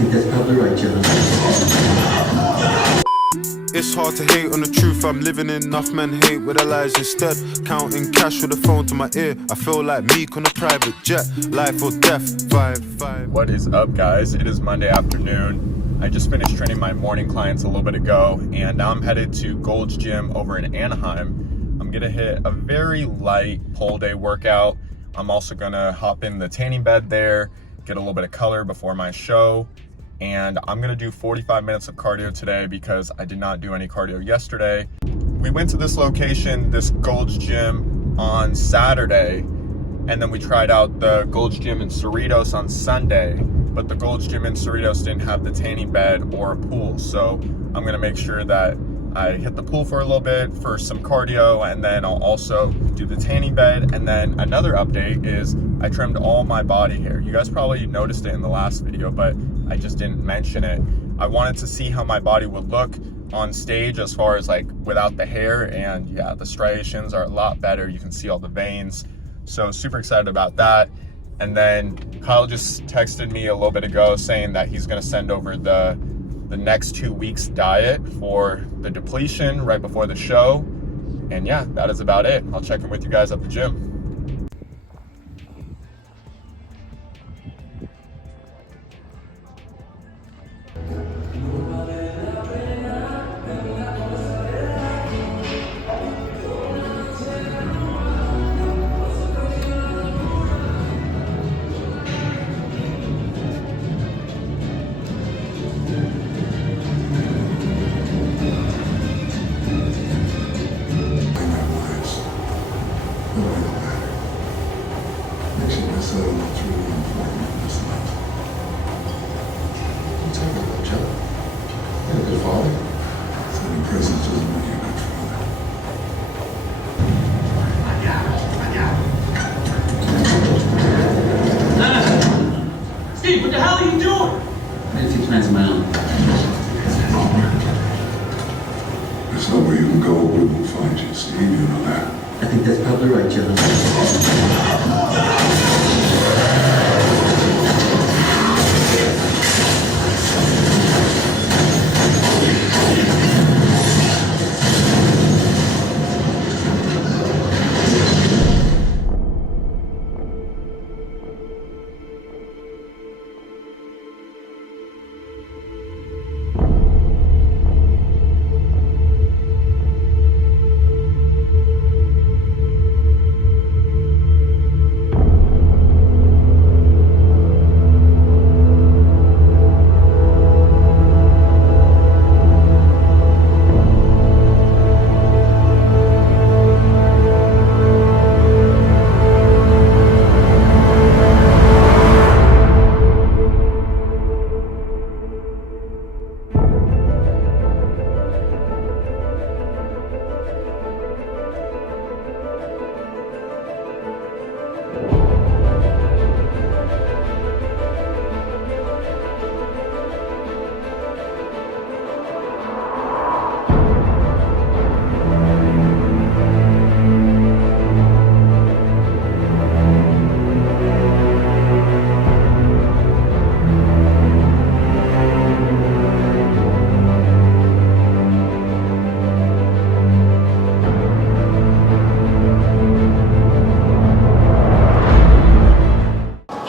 think that's probably right, gentlemen. It's hard to hate on the truth I'm living in. Enough men hate with their lies instead. Counting cash with a phone to my ear. I feel like Meek on a private jet. Life or death, 5-5. What is up, guys? It is Monday afternoon. I just finished training my morning clients a little bit ago, and now I'm headed to Gold's Gym over in Anaheim. I'm gonna hit a very light pole day workout. I'm also gonna hop in the tanning bed there, get a little bit of color before my show. And I'm gonna do 45 minutes of cardio today because I did not do any cardio yesterday. We went to this location, this Gold's Gym, on Saturday, and then we tried out the Gold's Gym in Cerritos on Sunday, but the Gold's Gym in Cerritos didn't have the tanning bed or a pool. So I'm gonna make sure that I hit the pool for a little bit for some cardio, and then I'll also do the tanning bed. And then another update is I trimmed all my body hair. You guys probably noticed it in the last video, but I just didn't mention it. I wanted to see how my body would look on stage as far as like without the hair, and yeah, the striations are a lot better. You can see all the veins. So super excited about that. And then Kyle just texted me a little bit ago saying that he's gonna send over the next 2 weeks diet for the depletion right before the show. And yeah, that is about it. I'll check in with you guys at the gym. What the hell are you doing? I had a few plans of my own. There's nowhere you can go, we will find you, Steve, you know that. I think that's probably right, gentlemen.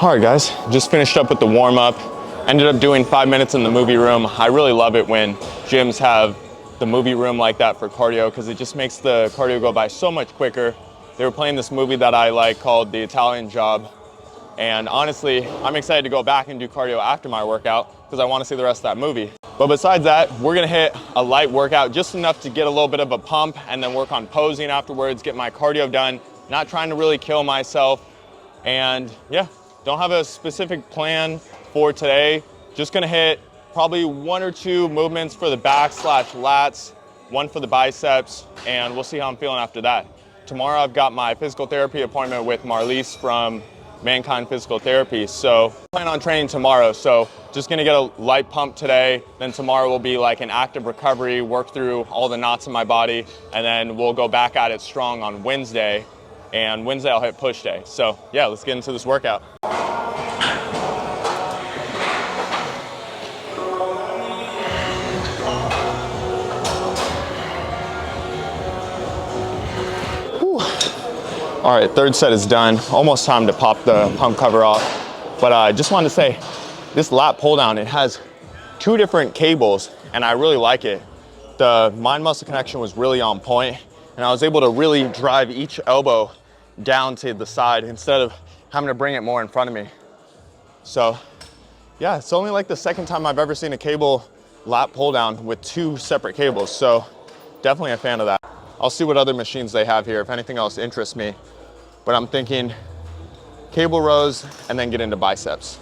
All right, guys, just finished up with the warm up. Ended up doing 5 minutes in the movie room. I really love it when gyms have the movie room like that for cardio, because it just makes the cardio go by so much quicker. They were playing this movie that I like called The Italian Job. And honestly, I'm excited to go back and do cardio after my workout because I want to see the rest of that movie. But besides that, we're gonna hit a light workout, just enough to get a little bit of a pump, and then work on posing afterwards, get my cardio done, not trying to really kill myself. And yeah, don't have a specific plan for today. Just gonna hit probably 1 or 2 movements for the back / lats, 1 for the biceps, and we'll see how I'm feeling after that. Tomorrow I've got my physical therapy appointment with Marlise from Mankind Physical Therapy. So I plan on training tomorrow. So just gonna get a light pump today. Then tomorrow will be like an active recovery, work through all the knots in my body, and then we'll go back at it strong on Wednesday. And Wednesday I'll hit push day. So yeah, let's get into this workout. All right, third set is done. Almost time to pop the pump cover off. But I just wanted to say, this lat pull down, it has 2 different cables and I really like it. The mind muscle connection was really on point and I was able to really drive each elbow down to the side instead of having to bring it more in front of me. So yeah, it's only like the second time I've ever seen a cable lat pull down with 2 separate cables. So definitely a fan of that. I'll see what other machines they have here if anything else interests me. But I'm thinking cable rows and then get into biceps.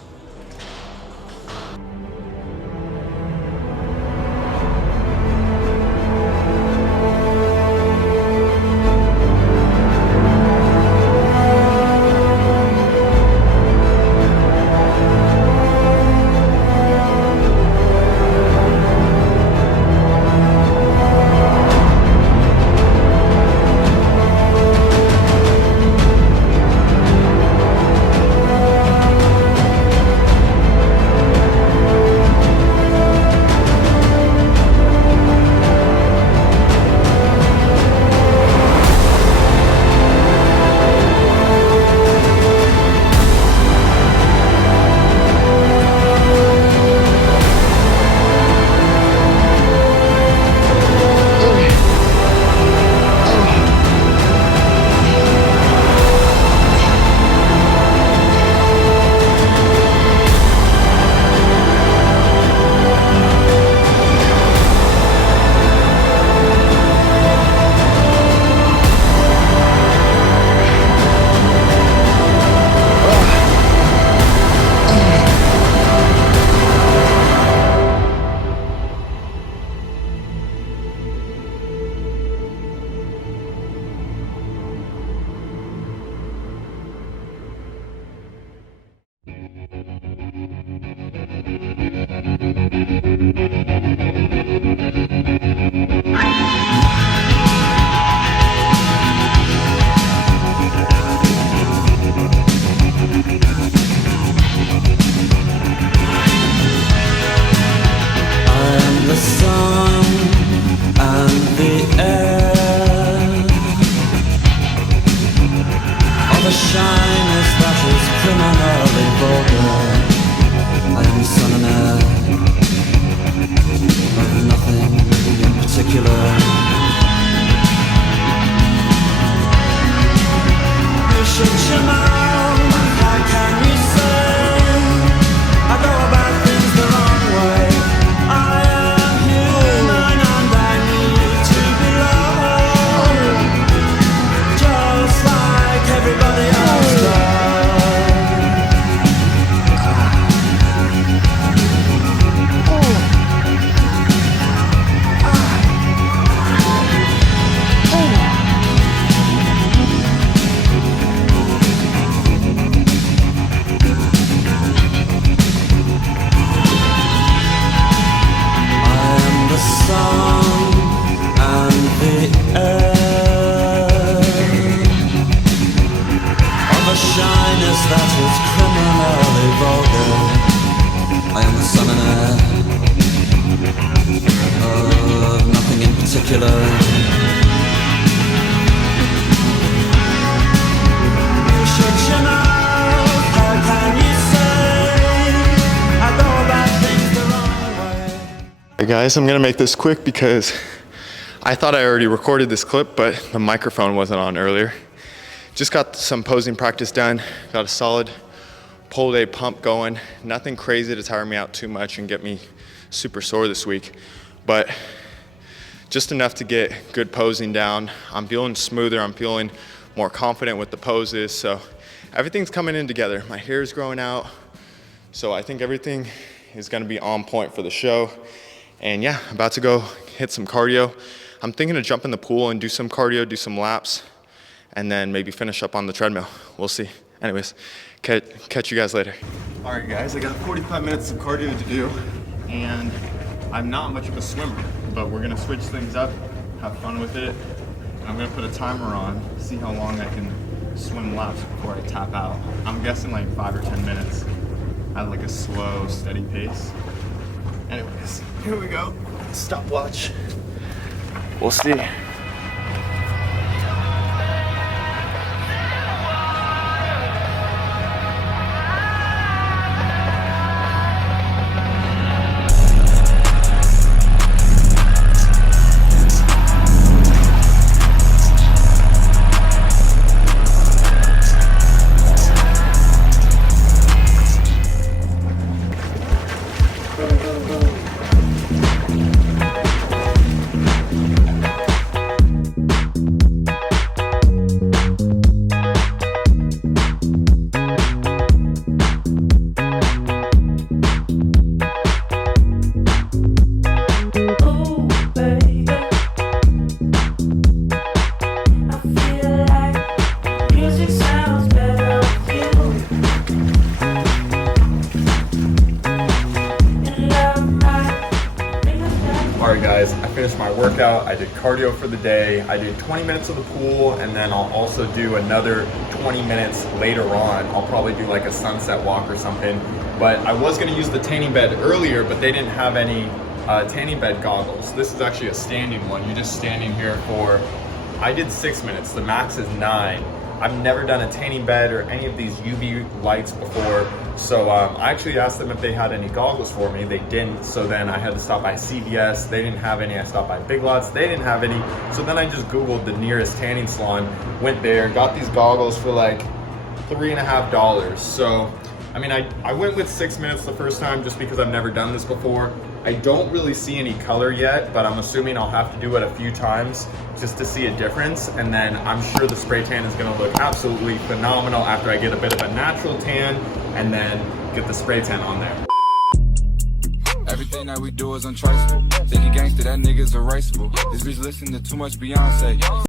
Hey guys, I'm gonna make this quick because I thought I already recorded this clip, but the microphone wasn't on earlier. Just got some posing practice done, got a solid pull day pump going. Nothing crazy to tire me out too much and get me super sore this week, but just enough to get good posing down. I'm feeling smoother, I'm feeling more confident with the poses, so everything's coming in together. My hair is growing out, so I think everything is gonna be on point for the show. And yeah, about to go hit some cardio. I'm thinking to jump in the pool and do some cardio, do some laps, and then maybe finish up on the treadmill. We'll see. Anyways, catch you guys later. All right guys, I got 45 minutes of cardio to do, and I'm not much of a swimmer, but we're gonna switch things up, have fun with it. I'm gonna put a timer on, see how long I can swim laps before I tap out. I'm guessing like 5 or 10 minutes at like a slow, steady pace. Anyways, here we go. Stopwatch. We'll see. Alright guys, I finished my workout, I did cardio for the day, I did 20 minutes of the pool, and then I'll also do another 20 minutes later on. I'll probably do like a sunset walk or something. But I was going to use the tanning bed earlier, but they didn't have any tanning bed goggles. This is actually a standing one. You're just standing here for, I did 6 minutes, the max is 9. I've never done a tanning bed or any of these UV lights before, so I actually asked them if they had any goggles for me. They didn't, so then I had to stop by CVS. They didn't have any. I stopped by Big Lots. They didn't have any. So then I just Googled the nearest tanning salon, went there, got these goggles for like $3.50. So, I mean, I went with 6 minutes the first time just because I've never done this before. I don't really see any color yet, but I'm assuming I'll have to do it a few times just to see a difference. And then I'm sure the spray tan is gonna look absolutely phenomenal after I get a bit of a natural tan and then get the spray tan on there. Everything that we do is untraceable. Thinking gangster, that nigga's erasable. This bitch listening to too much Beyonce.